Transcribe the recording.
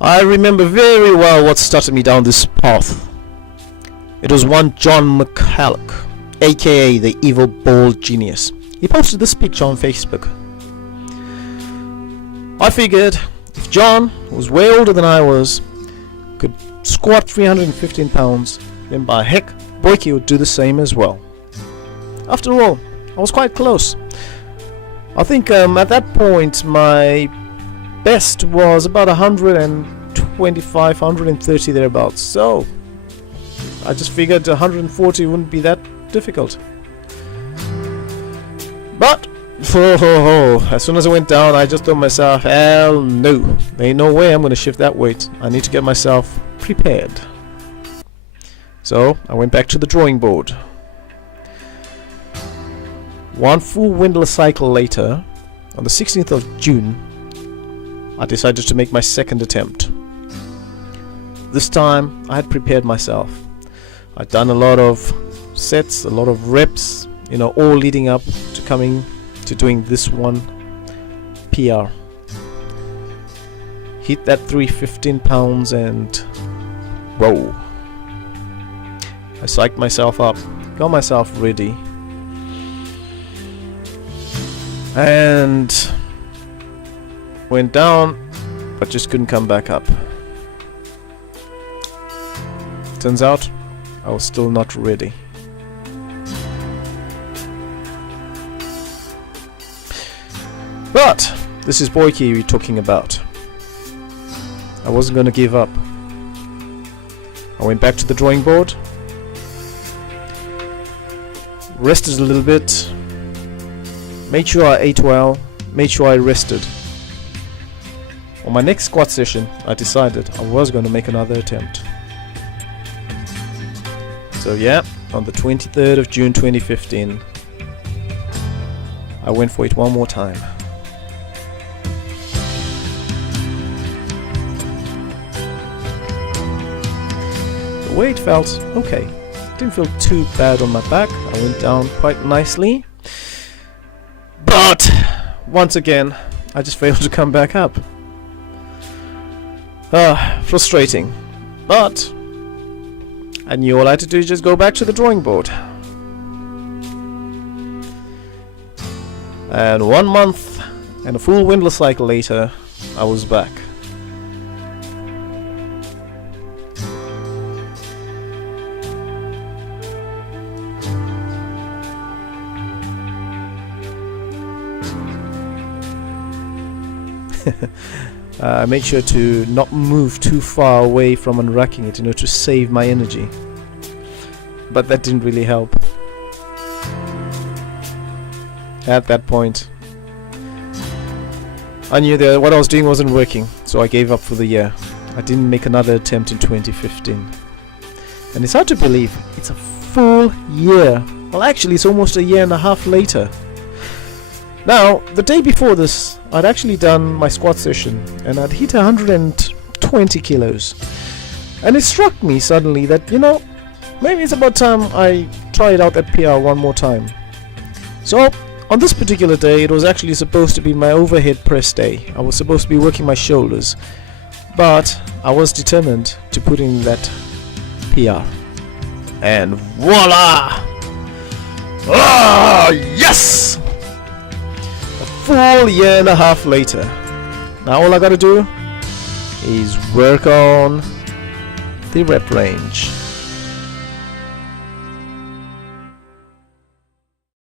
I remember very well what started me down this path. It was one John McCulloch, aka the evil bald genius. He posted this picture on Facebook. I figured if John, who was way older than I was, could squat 315 pounds, then by heck, Boyke would do the same as well. After all, I was quite close. I think at that point my best was about 125, 130 thereabouts. So I just figured 140 wouldn't be that difficult. But as soon as I went down, I just thought to myself, hell no, there ain't no way I'm going to shift that weight. I need to get myself prepared. So I went back to the drawing board. One full windlass cycle later, on the 16th of June, I decided to make my second attempt. This time I had prepared myself. I'd done a lot of sets, a lot of reps, all leading up to coming to doing this one PR. Hit that 315 pounds and whoa. I psyched myself up, got myself ready, and went down, but just couldn't come back up. Turns out I was still not ready. But this is Boyke we're talking about. I wasn't going to give up. I went back to the drawing board, rested a little bit, made sure I ate well, made sure I rested. On my next squat session, I decided I was going to make another attempt. So yeah, on the 23rd of June 2015, I went for it one more time. The weight felt okay. Didn't feel too bad on my back. I went down quite nicely. But once again, I just failed to come back up. Frustrating. But I knew all I had to do is just go back to the drawing board. And 1 month and a full windlass cycle later, I was back. I made sure to not move too far away from unracking it, to save my energy. But that didn't really help. At that point, I knew that what I was doing wasn't working, so I gave up for the year. I didn't make another attempt in 2015. And it's hard to believe, it's a full year. Well, actually, it's almost a year and a half later. Now, the day before this, I'd actually done my squat session and I'd hit 120 kilos. And it struck me suddenly that, maybe it's about time I tried out that PR one more time. So, on this particular day, it was actually supposed to be my overhead press day. I was supposed to be working my shoulders. But I was determined to put in that PR. And voila! Ah, yes! Full year and a half later. Now all I gotta do is work on the rep range.